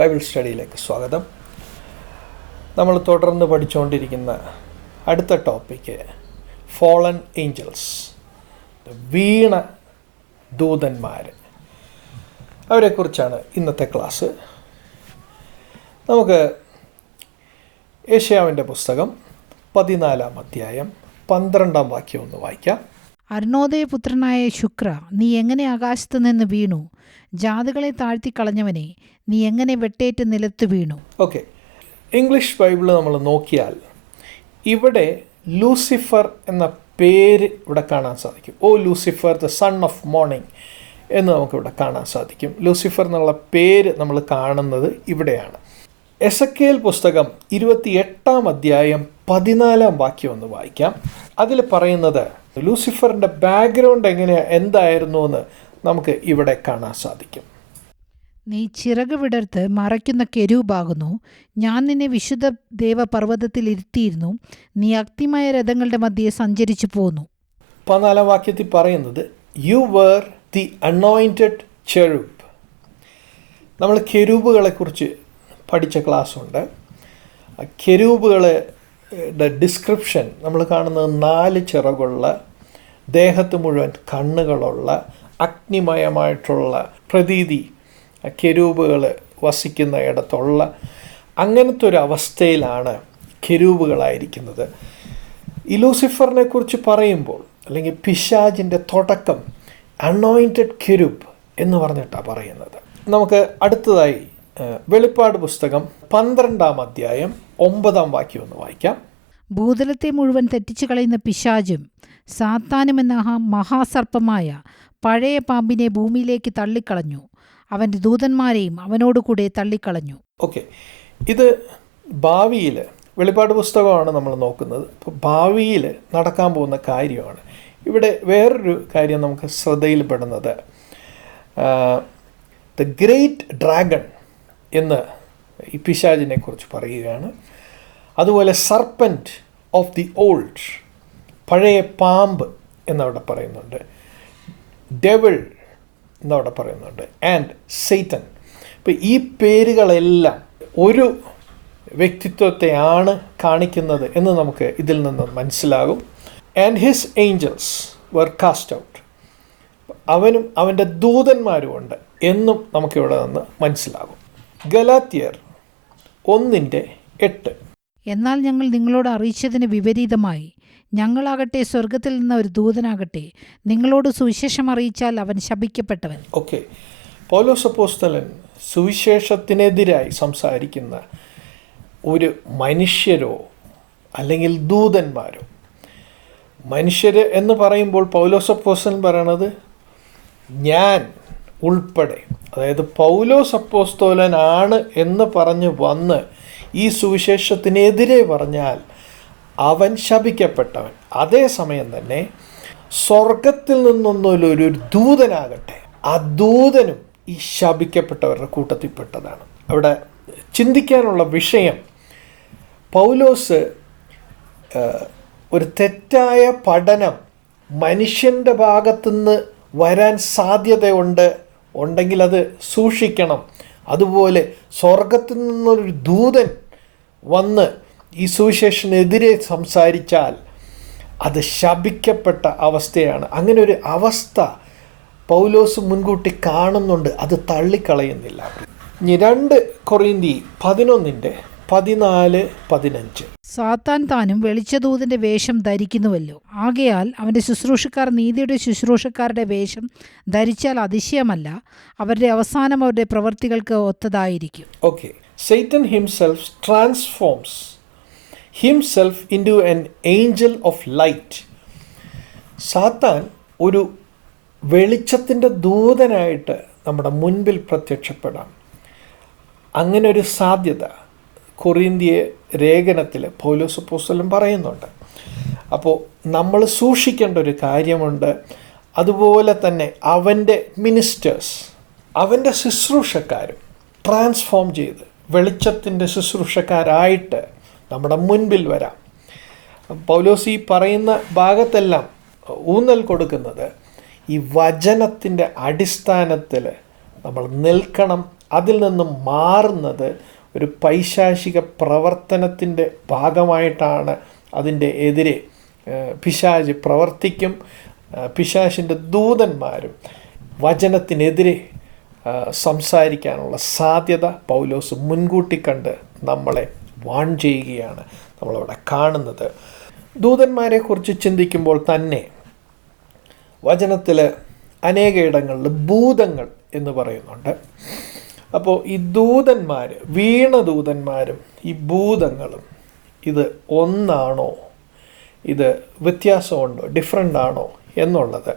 Bible സ്റ്റഡിയിലേക്ക് സ്വാഗതം. നമ്മൾ തുടർന്ന് പഠിച്ചുകൊണ്ടിരിക്കുന്ന അടുത്ത ടോപ്പിക്ക് ഫോളൻ ഏഞ്ചൽസ്, വീണ ദൂതന്മാർ, അവരെക്കുറിച്ചാണ് ഇന്നത്തെ ക്ലാസ്. നമുക്ക് ഏശയ്യാവിൻ്റെ പുസ്തകം 14-ാം അധ്യായം 12-ാം വാക്യം ഒന്ന് വായിക്കാം. അരുണോദയപുത്രനായ ശുക്ര, നീ എങ്ങനെ ആകാശത്തു നിന്ന് വീണു? ജാതികളെ താഴ്ത്തിക്കളഞ്ഞവനെ, നീ എങ്ങനെ വെട്ടേറ്റ് നിലത്തു വീണു? ഓക്കെ, ഇംഗ്ലീഷ് ബൈബിൾ നമ്മൾ നോക്കിയാൽ ഇവിടെ ലൂസിഫർ എന്ന പേര് ഇവിടെ കാണാൻ സാധിക്കും. O Lucifer, the son of morning എന്ന് നമുക്കിവിടെ കാണാൻ സാധിക്കും. ലൂസിഫർ എന്നുള്ള പേര് നമ്മൾ കാണുന്നത് ഇവിടെയാണ്. എസക്കേൽ പുസ്തകം 28-ാം അധ്യായം 14-ാം വാക്യം ഒന്ന് വായിക്കാം. അതിൽ പറയുന്നത് ലൂസിഫറിൻ്റെ ബാക്ക്ഗ്രൗണ്ട് എന്തായിരുന്നു എന്ന് നമുക്ക് ഇവിടെ കാണാൻ സാധിക്കും. നീ ചിറക് വിടർത്ത് മറയ്ക്കുന്ന കെരൂബാകുന്നു. ഞാൻ നിന്നെ വിശുദ്ധ ദേവപർവ്വതത്തിൽ ഇരുത്തിയിരുന്നു. നീ അഗ്നിമയ രഥങ്ങളുടെ മധ്യേ സഞ്ചരിച്ചു പോന്നു. 14-ാം വാക്യത്തിൽ പറയുന്നത് യു വേർ ദി അനോയിൻറ്റഡ് ചെറൂബ്. നമ്മൾ കെരൂബുകളെക്കുറിച്ച് പഠിച്ച ക്ലാസ്സുണ്ട്. കെരൂബുകളുടെ ഡിസ്ക്രിപ്ഷൻ നമ്മൾ കാണുന്നത് 4 ചിറകുള്ള, ദേഹത്ത് മുഴുവൻ കണ്ണുകളുള്ള, അഗ്നിമയമായിട്ടുള്ള പ്രതീതി കെരൂബുകൾ വസിക്കുന്ന ഇടത്തുള്ള അങ്ങനത്തെ ഒരു അവസ്ഥയിലാണ് കെരൂബുകളായിരിക്കുന്നത്. ഈ ലൂസിഫറിനെ കുറിച്ച് പറയുമ്പോൾ, അല്ലെങ്കിൽ പിശാചിൻ്റെ തുടക്കം അനോയിൻറ്റഡ് കെരൂബ് എന്ന് പറഞ്ഞിട്ടാണ് പറയുന്നത്. നമുക്ക് അടുത്തതായി വെളിപ്പാട് പുസ്തകം 12-ാം അധ്യായം 9-ാം വാക്യം ഒന്ന് വായിക്കാം. ഭൂതലത്തെ മുഴുവൻ തെറ്റിച്ചു കളയുന്ന പിശാചും സാത്താനുമെന്ന മഹാസർപ്പമായ പഴയ പാമ്പിനെ ഭൂമിയിലേക്ക് തള്ളിക്കളഞ്ഞു. അവൻ്റെ ദൂതന്മാരെയും അവനോടുകൂടെ തള്ളിക്കളഞ്ഞു. ഓക്കെ, ഇത് ഭാവിയിൽ, വെളിപ്പാട് പുസ്തകമാണ് നമ്മൾ നോക്കുന്നത്. അപ്പോൾ ഭാവിയിൽ നടക്കാൻ പോകുന്ന കാര്യമാണ്. ഇവിടെ വേറൊരു കാര്യം നമുക്ക് ശ്രദ്ധയിൽപ്പെടുന്നത്, ദ ഗ്രേറ്റ് ഡ്രാഗൺ എന്ന് ഈ പിശാചിനെ കുറിച്ച് പറയുകയാണ്. അതുപോലെ സർപ്പൻറ്റ് ഓഫ് ദി ഓൾഡ്, പഴയ പാമ്പ് എന്നവിടെ പറയുന്നുണ്ട്. ഡെവിൾ എന്നവിടെ പറയുന്നുണ്ട്. And Satan. ഇപ്പോൾ ഈ പേരുകളെല്ലാം ഒരു വ്യക്തിത്വത്തെയാണ് കാണിക്കുന്നത് എന്ന് നമുക്ക് ഇതിൽ നിന്ന് മനസ്സിലാകും. And his angels were cast out. അവനും അവൻ്റെ ദൂതന്മാരുമുണ്ട് എന്നും നമുക്കിവിടെ നിന്ന് മനസ്സിലാകും. ഗലാത്യർ 1:8. എന്നാൽ ഞങ്ങൾ നിങ്ങളോട് അറിയിച്ചതിന് വിപരീതമായി ഞങ്ങളാകട്ടെ സ്വർഗത്തിൽ നിന്ന ഒരു ദൂതനാകട്ടെ നിങ്ങളോട് സുവിശേഷം അറിയിച്ചാൽ അവൻ ശപിക്കപ്പെട്ടവൻ. ഓക്കെ, പൗലോസ് അപ്പോസ്തലൻ സുവിശേഷത്തിനെതിരായി സംസാരിക്കുന്ന ഒരു മനുഷ്യരോ അല്ലെങ്കിൽ ദൂതന്മാരോ, മനുഷ്യർ എന്ന് പറയുമ്പോൾ പൗലോസ് അപ്പോസ്തലൻ പറയണത് ഞാൻ ഉൾപ്പെടെ, അതായത് പൗലോസ് അപ്പോസ്തലനാണ് എന്ന് പറഞ്ഞ് വന്ന് ഈ സുവിശേഷത്തിനെതിരെ പറഞ്ഞാൽ അവൻ ശപിക്കപ്പെട്ടവൻ. അതേസമയം തന്നെ സ്വർഗത്തിൽ നിന്നൊന്നൊരു ദൂതനാകട്ടെ, ആ ദൂതനും ഈ ശപിക്കപ്പെട്ടവരുടെ കൂട്ടത്തിൽപ്പെട്ടതാണ്. അവിടെ ചിന്തിക്കാനുള്ള വിഷയം, പൗലോസ് ഒരു തെറ്റായ പഠനം മനുഷ്യൻ്റെ ഭാഗത്തുനിന്ന് വരാൻ ഉണ്ടെങ്കിൽ അത് സൂക്ഷിക്കണം. അതുപോലെ സ്വർഗത്തിൽ നിന്നൊരു ദൂതൻ വന്ന് ഈ സുവിശേഷനെതിരെ സംസാരിച്ചാൽ അത് ശപിക്കപ്പെട്ട അവസ്ഥയാണ്. അങ്ങനെ ഒരു അവസ്ഥ പൗലോസ് മുൻകൂട്ടി കാണുന്നുണ്ട്, അത് തള്ളിക്കളയുന്നില്ല. ഇനി 2 കൊറിന്തി 11:14-15. സാത്താൻ താനും വെളിച്ചദൂതന്റെ വേഷം ധരിക്കുന്നുവല്ലോ. ആകയാൽ അവന്റെ ശുശ്രൂഷക്കാർ നീതിയുടെ ശുശ്രൂഷക്കാരുടെ വേഷം ധരിച്ചാൽ അതിശയമല്ല, അവരുടെ അവസാനം അവരുടെ പ്രവൃത്തികൾക്ക് ഒത്തതായിരിക്കും. Okay, Satan himself transforms himself into an angel of light. സാത്താൻ ഒരു വെളിച്ചത്തിൻ്റെ ദൂതനായിട്ട് നമ്മുടെ മുൻപിൽ പ്രത്യക്ഷപ്പെടാം. അങ്ങനെ ഒരു സാധ്യത കൊറിന്തിയ ലേഖനത്തിൽ പൗലോസ് അപ്പോസ്തലൻ പറയുന്നുണ്ട്. അപ്പോൾ നമ്മൾ സൂക്ഷിക്കേണ്ട ഒരു കാര്യമുണ്ട്. അതുപോലെ തന്നെ അവൻ്റെ മിനിസ്റ്റേഴ്സ്, അവൻ്റെ ശുശ്രൂഷക്കാരും ട്രാൻസ്ഫോം ചെയ്ത് വെളിച്ചത്തിൻ്റെ ശുശ്രൂഷക്കാരായിട്ട് നമ്മുടെ മുൻപിൽ വരാം. പൗലോസ് ഈ പറയുന്ന ഭാഗത്തെല്ലാം ഊന്നൽ കൊടുക്കുന്നത് ഈ വചനത്തിൻ്റെ അടിസ്ഥാനത്തിൽ നമ്മൾ നിൽക്കണം, അതിൽ നിന്നും മാറുന്നത് ഒരു പൈശാചിക പ്രവർത്തനത്തിൻ്റെ ഭാഗമായിട്ടാണ്. അതിൻ്റെ എതിരെ പിശാച് പ്രവർത്തിക്കും. പിശാചിൻ്റെ ദൂതന്മാരും വചനത്തിനെതിരെ സംസാരിക്കാനുള്ള സാധ്യത പൗലോസ് മുൻകൂട്ടി കണ്ട് നമ്മളെ വാൺ ചെയ്യുകയാണ് നമ്മളവിടെ കാണുന്നത്. ദൂതന്മാരെക്കുറിച്ച് ചിന്തിക്കുമ്പോൾ തന്നെ വചനത്തിൽ അനേകയിടങ്ങളിൽ ഭൂതങ്ങൾ എന്ന് പറയുന്നുണ്ട്. അപ്പോൾ ഈ ദൂതന്മാർ, വീണ ദൂതന്മാരും ഈ ഭൂതങ്ങളും ഇത് ഒന്നാണോ, ഇത് വ്യത്യാസമുണ്ടോ, ഡിഫറൻ്റ് ആണോ എന്നുള്ളത്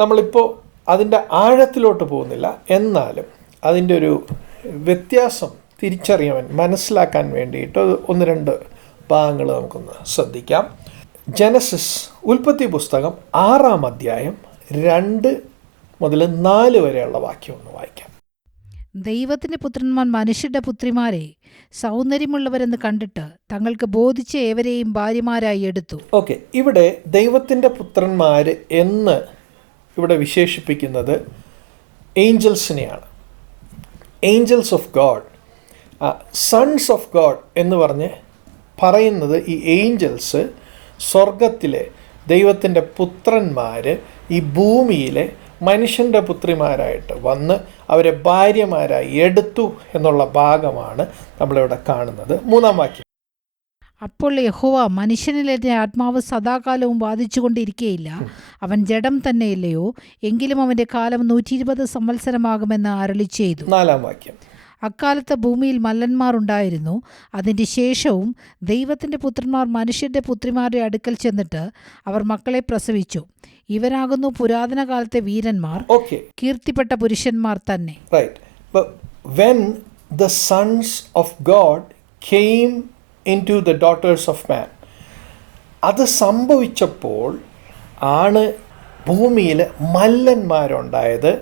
നമ്മളിപ്പോൾ അതിൻ്റെ ആഴത്തിലോട്ട് പോകുന്നില്ല. എന്നാലും അതിൻ്റെ ഒരു വ്യത്യാസം തിരിച്ചറിയാൻ, മനസ്സിലാക്കാൻ വേണ്ടിയിട്ട് ഒന്ന് രണ്ട് ഭാഗങ്ങൾ നമുക്കൊന്ന് ശ്രദ്ധിക്കാം. ജനസിസ്, ഉൽപ്പത്തി പുസ്തകം 6-ാം അധ്യായം 2 മുതൽ 4 വരെയുള്ള വാക്യം ഒന്ന് വായിക്കാം. ദൈവത്തിൻ്റെ പുത്രന്മാർ മനുഷ്യരുടെ പുത്രിമാരെ സൗന്ദര്യമുള്ളവരെന്ന് കണ്ടിട്ട് തങ്ങൾക്ക് ബോധിച്ച ഏവരെയും ഭാര്യമാരായി എടുത്തു. ഓക്കെ, ഇവിടെ ദൈവത്തിൻ്റെ പുത്രന്മാർ എന്ന് ഇവിടെ വിശേഷിപ്പിക്കുന്നത് ഏഞ്ചൽസിനെയാണ്. Angels of God, sons of God എന്ന് പറഞ്ഞ് പറയുന്നത് ഈ ഏഞ്ചൽസ് സ്വർഗത്തിലെ ദൈവത്തിൻ്റെ പുത്രന്മാർ ഈ ഭൂമിയിലെ മനുഷ്യൻ്റെ പുത്രിമാരായിട്ട് വന്ന് അവരെ ഭാര്യമാരായി എടുത്തു എന്നുള്ള ഭാഗമാണ് നമ്മളിവിടെ കാണുന്നത്. 3-ാം വാക്യം. അപ്പോൾ യഹോവ മനുഷ്യനിലെ ആത്മാവ് സദാകാലവും ബാധിച്ചുകൊണ്ടിരിക്കുകയില്ല, അവൻ ജഡം തന്നെയല്ലയോ, എങ്കിലും അവൻ്റെ കാലം 120 സംവത്സരമാകുമെന്ന് അരുളി ചെയ്തു. 4-ാം വാക്യം. അക്കാലത്ത് ഭൂമിയിൽ മല്ലന്മാർ ഉണ്ടായിരുന്നു. അതിൻ്റെ ശേഷവും ദൈവത്തിൻ്റെ പുത്രന്മാർ മനുഷ്യരുടെ പുത്രിമാരുടെ അടുക്കൽ ചെന്നിട്ട് അവർ മക്കളെ പ്രസവിച്ചു. ഇവരാകുന്നു പുരാതന കാലത്തെ വീരന്മാർ, കീർത്തിപ്പെട്ട പുരുഷന്മാർ തന്നെ. When the sons of God came into the daughters of man, അത് സംഭവിച്ചപ്പോൾ ആണ് ഭൂമിയിൽ മല്ലന്മാരുണ്ടായത്.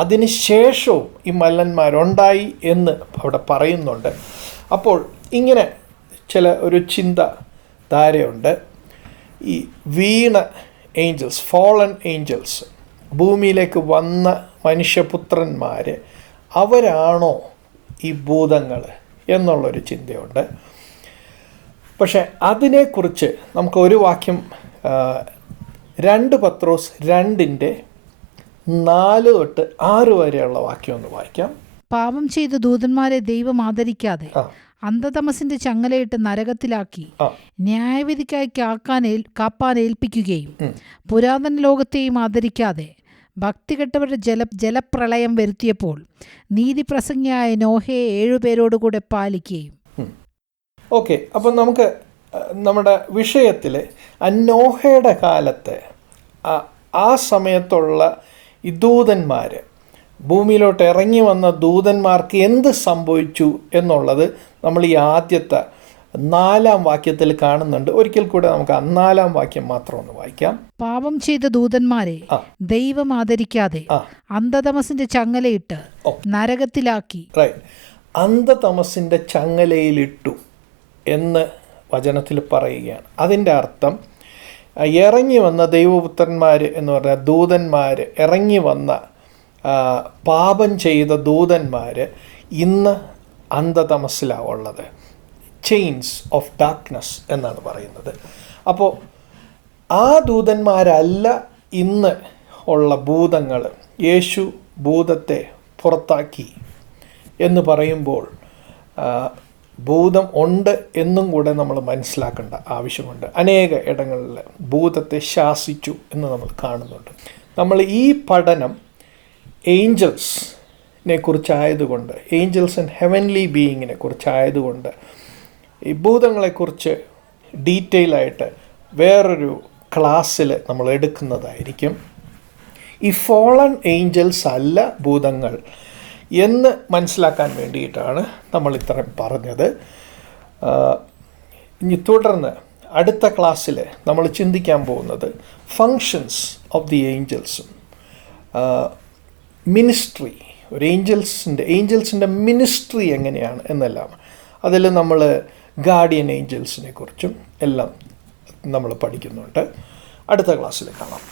അതിന് ശേഷവും ഈ മല്ലന്മാരുണ്ടായി എന്ന് അവിടെ പറയുന്നുണ്ട്. അപ്പോൾ ഇങ്ങനെ ഒരു ചിന്താധാരയുണ്ട്. ഈ വീണ ഏഞ്ചൽസ്, ഫോളൻ ഏഞ്ചൽസ്, ഭൂമിയിലേക്ക് വന്ന മനുഷ്യപുത്രന്മാർ, അവരാണോ ഈ ഭൂതങ്ങൾ എന്നുള്ളൊരു ചിന്തയുണ്ട്. പക്ഷെ അതിനെക്കുറിച്ച് നമുക്ക് ഒരു വാക്യം 2 പത്രോസ് 2:4 തൊട്ട് 6 വരെയുള്ള വാക്യം ഒന്ന് വായിക്കാം. പാപം ചെയ്ത ദൂതന്മാരെ ദൈവം ആദരിക്കാതെ അന്ധതമസിന്റെ ചങ്ങലയിട്ട് നരകത്തിലാക്കി ന്യായവിധിക്കായി കാപ്പാൻ ഏൽപ്പിക്കുകയും പുരാതന ലോകത്തെയും ആദരിക്കാതെ ഭക്തികെട്ടവരുടെ ജലപ്രളയം വരുത്തിയപ്പോൾ നീതിപ്രസംഗിയായ നോഹയെ 7 പേരോടുകൂടെ പാലിക്കുകയും. ഓക്കെ, അപ്പം നമുക്ക് നമ്മുടെ വിഷയത്തിൽ നോഹയുടെ കാലത്ത് ആ സമയത്തുള്ള ഈ ദൂതന്മാർ, ഭൂമിയിലോട്ട് ഇറങ്ങി വന്ന ദൂതന്മാർക്ക് എന്ത് സംഭവിച്ചു എന്നുള്ളത് നമ്മൾ ഈ ആദ്യത്തെ 4-ാം വാക്യത്തിൽ കാണുന്നുണ്ട്. ഒരിക്കൽ കൂടെ നമുക്ക് 4-ാം വാക്യം മാത്രം ഒന്ന് വായിക്കാം. പാപം ചെയ്ത ദൂതന്മാരെ ദൈവം ആദരിക്കാതെ അന്ധതമസിന്റെ ചങ്ങലയിട്ട് നരകത്തിലാക്കി. അന്ധതമസിന്റെ ചങ്ങലയിലിട്ടു എന്ന് വചനത്തിൽ പറയുകയാണ്. അതിൻ്റെ അർത്ഥം ഇറങ്ങി വന്ന ദൈവപുത്രന്മാർ എന്ന് പറഞ്ഞാൽ ദൂതന്മാർ, ഇറങ്ങി വന്ന പാപം ചെയ്ത ദൂതന്മാർ ഇന്ന് അന്ധതമസിലാണ് ഉള്ളത്. ചെയിൻസ് ഓഫ് ഡാർക്ക്നെസ് എന്നാണ് പറയുന്നത്. അപ്പോൾ ആ ദൂതന്മാരല്ല ഇന്ന് ഉള്ള ഭൂതങ്ങൾ. യേശു ഭൂതത്തെ പുറത്താക്കി എന്ന് പറയുമ്പോൾ ഭൂതം ഉണ്ട് എന്നും കൂടെ നമ്മൾ മനസ്സിലാക്കേണ്ട ആവശ്യമുണ്ട്. അനേക ഇടങ്ങളിൽ ഭൂതത്തെ ശാസിച്ചു എന്ന് നമ്മൾ കാണുന്നുണ്ട്. നമ്മൾ ഈ പഠനം ഏഞ്ചൽസിനെ കുറിച്ചായതുകൊണ്ട്, ഏഞ്ചൽസ് ആൻഡ് ഹെവൻലി ബീയിങ്ങിനെ കുറിച്ചായതുകൊണ്ട് ഈ ഭൂതങ്ങളെക്കുറിച്ച് ഡീറ്റെയിൽ ആയിട്ട് വേറൊരു ക്ലാസ്സിൽ നമ്മൾ എടുക്കുന്നതായിരിക്കും. ഈ ഫോളൺ ഏഞ്ചൽസ് അല്ല ഭൂതങ്ങൾ എന്ന് മനസ്സിലാക്കാൻ വേണ്ടിയിട്ടാണ് നമ്മൾ ഇത്രയും പറഞ്ഞത്. ഇനി തുടർന്ന് അടുത്ത ക്ലാസ്സിൽ നമ്മൾ ചിന്തിക്കാൻ പോകുന്നത് ഫങ്ഷൻസ് ഓഫ് ദി ഏഞ്ചൽസും മിനിസ്ട്രി, ഒരു ഏഞ്ചൽസിൻ്റെ മിനിസ്ട്രി എങ്ങനെയാണ് എന്നെല്ലാം. അതിൽ നമ്മൾ ഗാർഡിയൻ ഏഞ്ചൽസിനെ കുറിച്ചും എല്ലാം നമ്മൾ പഠിക്കുന്നുണ്ട്. അടുത്ത ക്ലാസ്സിൽ കാണാം.